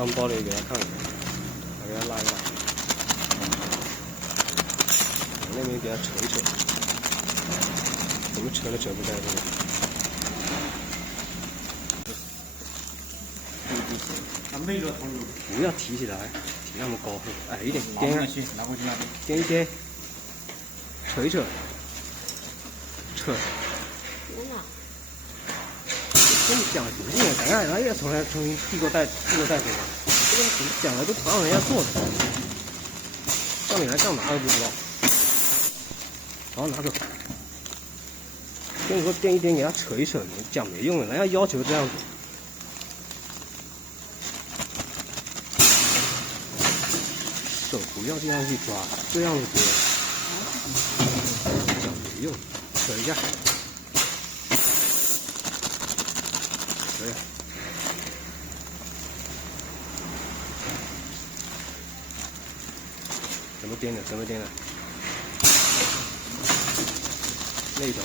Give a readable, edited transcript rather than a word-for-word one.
汤包里给他看看，给他拉一拉，往那边给他扯一扯，怎么扯都扯不开这个。没热汤油，不要提起来，提那么高，矮一点，颠下去，拿过去那边，颠一颠，扯一扯，扯。跟你讲不信，等下人家重新递过带给我，这个怎么讲的都不让人家做的，叫你来干嘛都不知道。好，拿走。跟你说颠一颠，给他扯一扯，你讲没用的，人家要求这样子。手不要这样去抓，这样子别讲没用，扯一下，可以。怎么颠的？那一头。